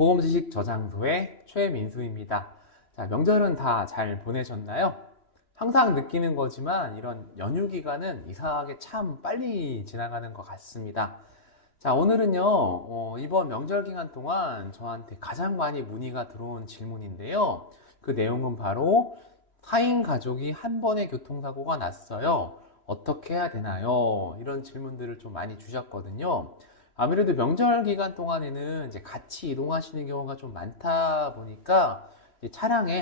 보험지식 저장소의 최민수입니다. 자, 명절은 다 잘 보내셨나요? 항상 느끼는 거지만 이런 연휴 기간은 이상하게 참 빨리 지나가는 것 같습니다. 자, 오늘은요, 이번 명절 기간 동안 저한테 가장 많이 문의가 들어온 질문인데요. 그 내용은 바로 4인 가족이 한 번에 교통사고가 났어요. 어떻게 해야 되나요? 이런 질문들을 좀 많이 주셨거든요. 아무래도 명절 기간 동안에는 이제 같이 이동하시는 경우가 좀 많다 보니까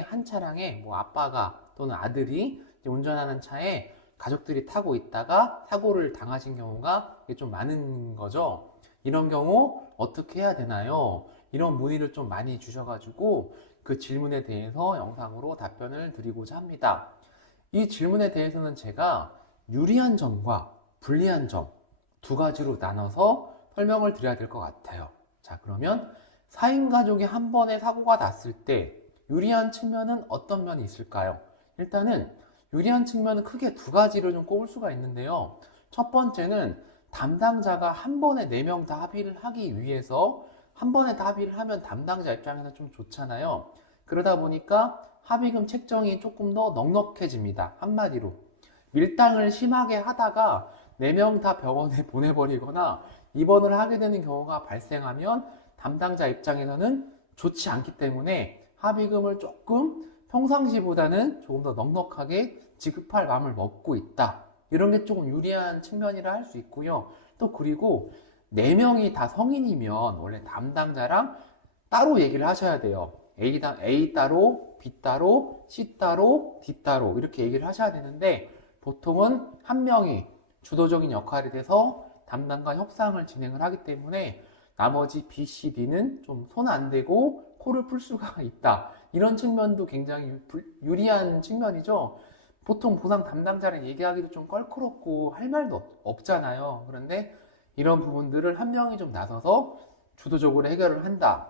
한 차량에 뭐 아빠가 또는 아들이 운전하는 차에 가족들이 타고 있다가 사고를 당하신 경우가 좀 많은 거죠. 이런 경우 어떻게 해야 되나요? 이런 문의를 좀 많이 주셔가지고 그 질문에 대해서 영상으로 답변을 드리고자 합니다. 이 질문에 대해서는 제가 유리한 점과 불리한 점 두 가지로 나눠서 설명을 드려야 될 것 같아요. 자, 그러면 4인 가족이 한 번에 사고가 났을 때 유리한 측면은 어떤 면이 있을까요? 일단은 유리한 측면은 크게 두 가지를 좀 꼽을 수가 있는데요. 첫 번째는 담당자가 한 번에 4명 다 합의를 하기 위해서 한 번에 다 합의를 하면 담당자 입장에서 좀 좋잖아요. 그러다 보니까 합의금 책정이 조금 더 넉넉해집니다. 한마디로 밀당을 심하게 하다가 4명 다 병원에 보내버리거나 입원을 하게 되는 경우가 발생하면 담당자 입장에서는 좋지 않기 때문에 합의금을 조금 평상시보다는 조금 더 넉넉하게 지급할 마음을 먹고 있다. 이런 게 조금 유리한 측면이라 할 수 있고요. 또 그리고 4명이 다 성인이면 원래 담당자랑 따로 얘기를 하셔야 돼요. A 따로, B 따로, C 따로, D 따로 이렇게 얘기를 하셔야 되는데 보통은 한 명이 주도적인 역할이 돼서 담당과 협상을 진행을 하기 때문에 나머지 B, C, D는 좀 손 안 대고 코를 풀 수가 있다. 이런 측면도 굉장히 유리한 측면이죠. 보통 보상 담당자랑 얘기하기도 좀 껄끄럽고 할 말도 없잖아요. 그런데 이런 부분들을 한 명이 좀 나서서 주도적으로 해결을 한다.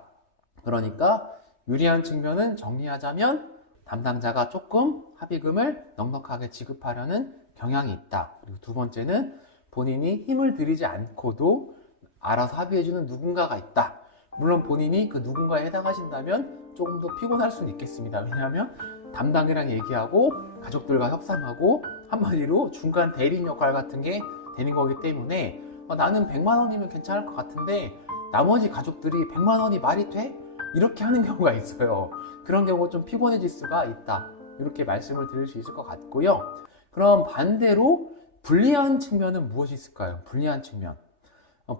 그러니까 유리한 측면은 정리하자면 담당자가 조금 합의금을 넉넉하게 지급하려는 경향이 있다. 그리고 두 번째는 본인이 힘을 들이지 않고도 알아서 합의해주는 누군가가 있다. 물론 본인이 그 누군가에 해당하신다면 조금 더 피곤할 수는 있겠습니다. 왜냐하면 담당이랑 얘기하고 가족들과 협상하고 한마디로 중간 대리인 역할 같은 게 되는 거기 때문에 나는 100만 원이면 괜찮을 것 같은데 나머지 가족들이 100만 원이 말이 돼? 이렇게 하는 경우가 있어요. 그런 경우 좀 피곤해질 수가 있다. 이렇게 말씀을 드릴 수 있을 것 같고요. 그럼 반대로 불리한 측면은 무엇이 있을까요? 불리한 측면.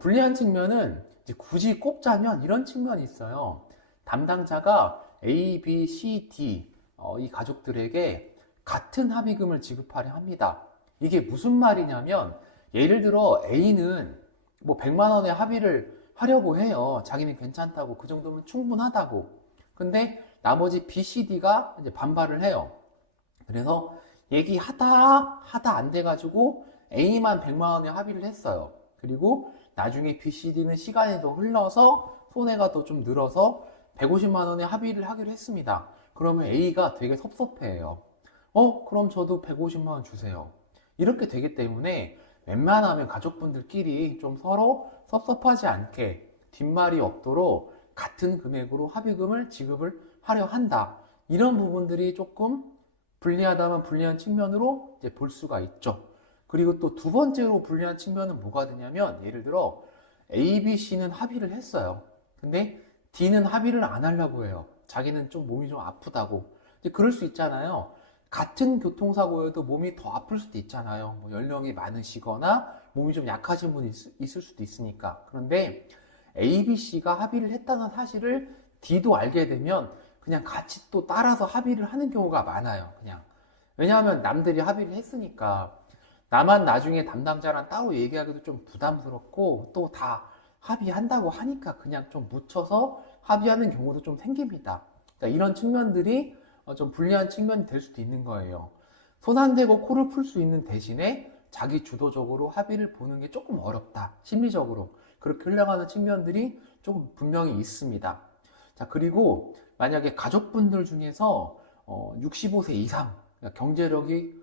불리한 측면은 이제 굳이 꼽자면 이런 측면이 있어요. 담당자가 A, B, C, D 이 가족들에게 같은 합의금을 지급하려 합니다. 이게 무슨 말이냐면 예를 들어 A는 뭐 100만 원의 합의를 하려고 해요. 자기는 괜찮다고 그 정도면 충분하다고. 근데 나머지 B, C, D가 이제 반발을 해요. 그래서 얘기하다 안 돼가지고 A만 100만 원에 합의를 했어요. 그리고 나중에 B, C, D는 시간이 더 흘러서 손해가 더 좀 늘어서 150만 원에 합의를 하기로 했습니다. 그러면 A가 되게 섭섭해해요. 그럼 저도 150만 원 주세요. 이렇게 되기 때문에 웬만하면 가족분들끼리 좀 서로 섭섭하지 않게 뒷말이 없도록 같은 금액으로 합의금을 지급을 하려 한다. 이런 부분들이 조금 불리하다면 불리한 측면으로 이제 볼 수가 있죠. 그리고 또 두 번째로 불리한 측면은 뭐가 되냐면 예를 들어 A, B, C는 합의를 했어요. 근데 D는 합의를 안 하려고 해요. 자기는 좀 몸이 좀 아프다고. 이제 그럴 수 있잖아요. 같은 교통사고여도 몸이 더 아플 수도 있잖아요. 뭐 연령이 많으시거나 몸이 좀 약하신 분이 있을 수도 있으니까. 그런데 A, B, C가 합의를 했다는 사실을 D도 알게 되면 그냥 같이 또 따라서 합의를 하는 경우가 많아요. 그냥. 왜냐하면 남들이 합의를 했으니까. 나만 나중에 담당자랑 따로 얘기하기도 좀 부담스럽고 또 다 합의한다고 하니까 그냥 좀 묻혀서 합의하는 경우도 좀 생깁니다. 그러니까 이런 측면들이 좀 불리한 측면이 될 수도 있는 거예요. 손 안 대고 코를 풀 수 있는 대신에 자기 주도적으로 합의를 보는 게 조금 어렵다. 심리적으로. 그렇게 흘러가는 측면들이 조금 분명히 있습니다. 자, 그리고 만약에 가족분들 중에서 65세 이상, 그러니까 경제력이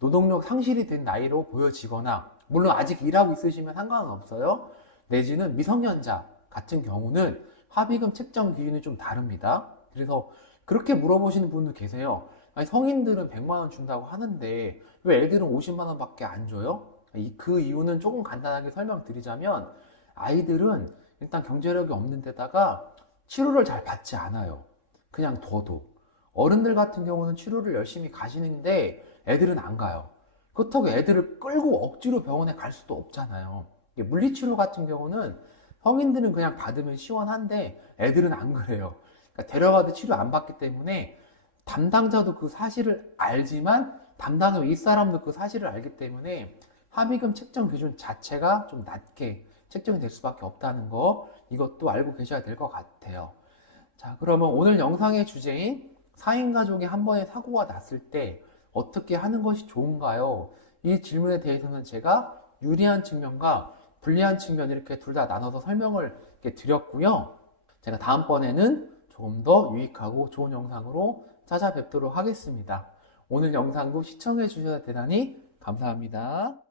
노동력 상실이 된 나이로 보여지거나 물론 아직 일하고 있으시면 상관은 없어요. 내지는 미성년자 같은 경우는 합의금 책정 기준이 좀 다릅니다. 그래서 그렇게 물어보시는 분도 계세요. 아니, 성인들은 100만 원 준다고 하는데 왜 애들은 50만 원밖에 안 줘요? 그 이유는 조금 간단하게 설명드리자면 아이들은 일단 경제력이 없는 데다가 치료를 잘 받지 않아요. 그냥 둬도. 어른들 같은 경우는 치료를 열심히 가시는데 애들은 안 가요. 그렇다고 애들을 끌고 억지로 병원에 갈 수도 없잖아요. 물리치료 같은 경우는 성인들은 그냥 받으면 시원한데 애들은 안 그래요. 그러니까 데려가도 치료 안 받기 때문에 담당자도 그 사실을 알지만 담당의 윗사람도 그 사실을 알기 때문에 합의금 책정 기준 자체가 좀 낮게 책정이 될 수밖에 없다는 거, 이것도 알고 계셔야 될 것 같아요. 자, 그러면 오늘 영상의 주제인 4인 가족이 한 번에 사고가 났을 때 어떻게 하는 것이 좋은가요? 이 질문에 대해서는 제가 유리한 측면과 불리한 측면 이렇게 둘 다 나눠서 설명을 이렇게 드렸고요. 제가 다음번에는 조금 더 유익하고 좋은 영상으로 찾아뵙도록 하겠습니다. 오늘 영상도 시청해 주셔서 대단히 감사합니다.